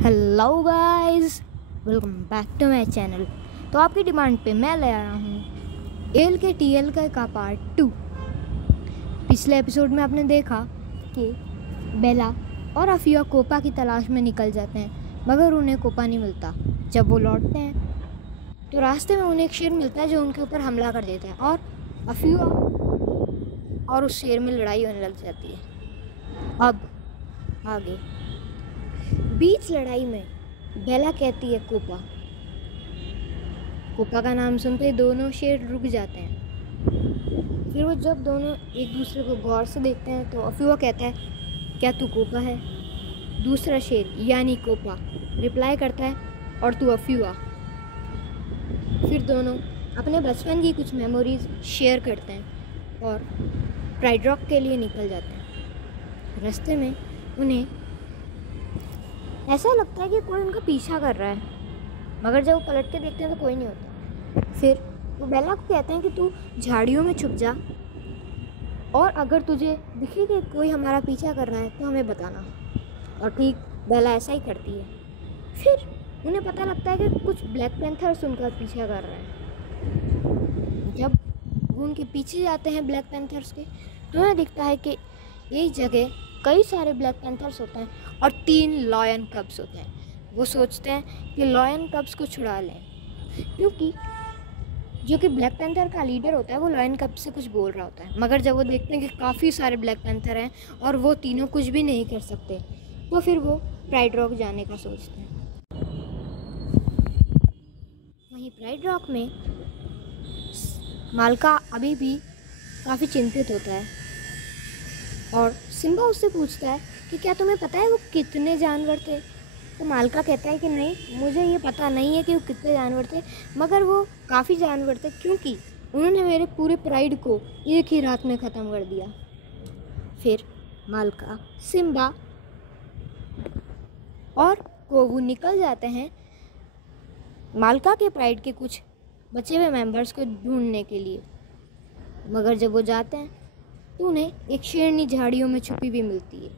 Hello guys, welcome back to my channel. तो आपकी demand पे मैं ले आया हूँ एल के टी एल का पार्ट 2। पिछले एपिसोड में आपने देखा कि बेला और अफिया कोपा की तलाश में निकल जाते हैं, मगर उन्हें कोपा नहीं मिलता। जब वो लौटते हैं तो रास्ते में उन्हें एक शेर मिलता है जो उनके ऊपर हमला कर देता है और अफिया और उस शेर में लड़ाई होने लग जाती है। अब आगे बीच लड़ाई में बेला कहती है कोपा का नाम सुनते ही दोनों शेर रुक जाते हैं। फिर वो जब दोनों एक दूसरे को गौर से देखते हैं तो अफिया कहता है, क्या तू कोपा है? दूसरा शेर यानी कोपा रिप्लाई करता है, और तू अफिया। फिर दोनों अपने बचपन की कुछ मेमोरीज शेयर करते हैं और प्राइड रॉक के लिए निकल जाते हैं। रास्ते में उन्हें ऐसा लगता है कि कोई उनका पीछा कर रहा है, मगर जब वो पलट के देखते हैं तो कोई नहीं होता। फिर वो बेला को कहते हैं कि तू झाड़ियों में छुप जा, और अगर तुझे दिखे कि कोई हमारा पीछा कर रहा है तो हमें बताना। और ठीक बेला ऐसा ही करती है। फिर उन्हें पता लगता है कि कुछ ब्लैक पैंथर्स उनका पीछा कर रहे हैं। जब वो उनके पीछे जाते हैं ब्लैक पैंथर्स के, तो उन्हें दिखता है कि यही जगह कई सारे ब्लैक पैंथर्स होते हैं और 3 लॉयन कब्स होते हैं। वो सोचते हैं कि लॉयन कब्स को छुड़ा लें, क्योंकि जो कि ब्लैक पैंथर का लीडर होता है वो लॉयन कब से कुछ बोल रहा होता है। मगर जब वो देखते हैं कि काफ़ी सारे ब्लैक पैंथर हैं और वो तीनों कुछ भी नहीं कर सकते, तो फिर वो प्राइड रॉक जाने का सोचते हैं। वहीं प्राइड रॉक में मालका अभी भी काफ़ी चिंतित होता है और सिम्बा उससे पूछता है कि क्या तुम्हें पता है वो कितने जानवर थे? तो मालका कहता है कि नहीं, मुझे ये पता नहीं है कि वो कितने जानवर थे, मगर वो काफ़ी जानवर थे, क्योंकि उन्होंने मेरे पूरे प्राइड को एक ही रात में ख़त्म कर दिया। फिर मालका, सिम्बा और कोवू निकल जाते हैं मालका के प्राइड के कुछ बचे हुए मेंबर्स को ढूंढने के लिए। मगर जब वो जाते हैं तो उन्हें एक शेरनी झाड़ियों में छुपी भी मिलती है।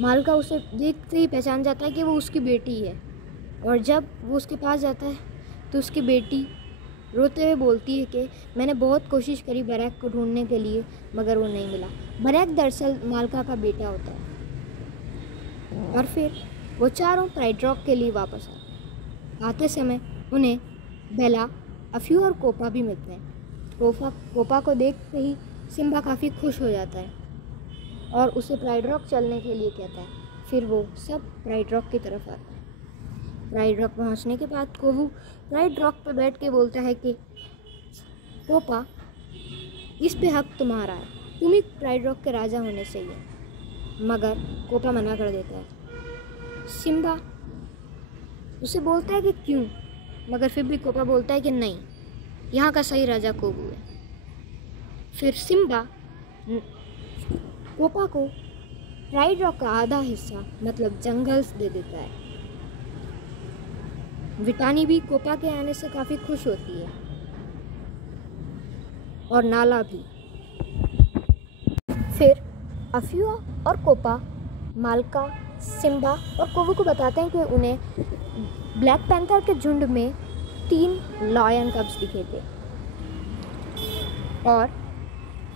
मालका उसे देखते ही पहचान जाता है कि वो उसकी बेटी है, और जब वो उसके पास जाता है तो उसकी बेटी रोते हुए बोलती है कि मैंने बहुत कोशिश करी बरैक को ढूंढने के लिए, मगर वो नहीं मिला। बरैक दरअसल मालका का बेटा होता है। और फिर वो चारों प्राइड रॉक के लिए वापस आते समय उन्हें बेला, अफिया और कोपा भी मिलते हैं। कोपा को देखते ही सिम्बा काफ़ी खुश हो जाता है और उसे प्राइड रॉक चलने के लिए कहता है। फिर वो सब प्राइड रॉक की तरफ आता है। प्राइड रॉक पहुंचने के बाद कोवू प्राइड रॉक पर बैठ के बोलता है कि कोपा, इस पे हक तुम्हारा है, तुम ही प्राइड रॉक के राजा होने चाहिए। मगर कोपा मना कर देता है। सिम्बा उसे बोलता है कि क्यों, मगर फिर भी कोपा बोलता है कि नहीं, यहाँ का सही राजा कोवू है। फिर सिम्बा कोपा को प्राइड रॉक का आधा हिस्सा मतलब जंगल्स दे देता है। विटानी भी कोपा के आने से काफ़ी खुश होती है, और नाला भी। फिर अफिया और कोपा मालका, सिम्बा और कोवू को बताते हैं कि उन्हें ब्लैक पैंथर के झुंड में 3 लॉयन कब्स दिखे थे, और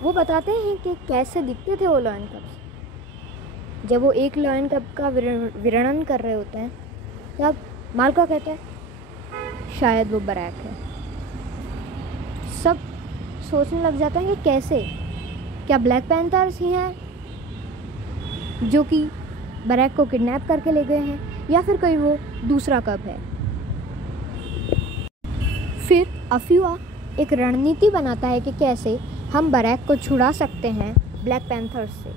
वो बताते हैं कि कैसे दिखते थे वो लॉयन कब्स। जब वो एक लॉयन कब का विरणन कर रहे होते हैं, तब मालका कहता है शायद वो बरैक है। सब सोचने लग जाते हैं कि कैसे, क्या ब्लैक पैंथर्स ही हैं जो कि बरैक को किडनैप करके ले गए हैं, या फिर कोई वो दूसरा कब है। फिर अफिया एक रणनीति बनाता है कि कैसे हम बरैक को छुड़ा सकते हैं ब्लैक पैंथर्स से।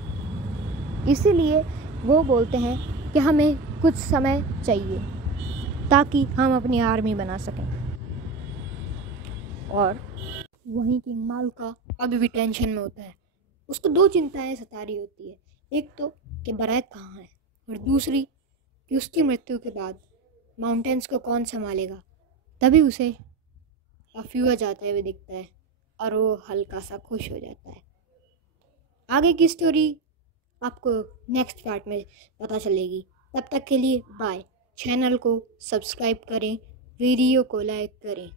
इसीलिए वो बोलते हैं कि हमें कुछ समय चाहिए ताकि हम अपनी आर्मी बना सकें। और वहीं किंग मालका अभी भी टेंशन में होता है। उसको 2 चिंताएं सता रही होती है, एक तो कि बरैक कहाँ है, और दूसरी कि उसकी मृत्यु के बाद माउंटेन्स को कौन संभालेगा। तभी उसे अफिया जाते हुए दिखता है और वो हल्का सा खुश हो जाता है। आगे की स्टोरी आपको नेक्स्ट पार्ट में पता चलेगी। तब तक के लिए बाय। चैनल को सब्सक्राइब करें, वीडियो को लाइक करें।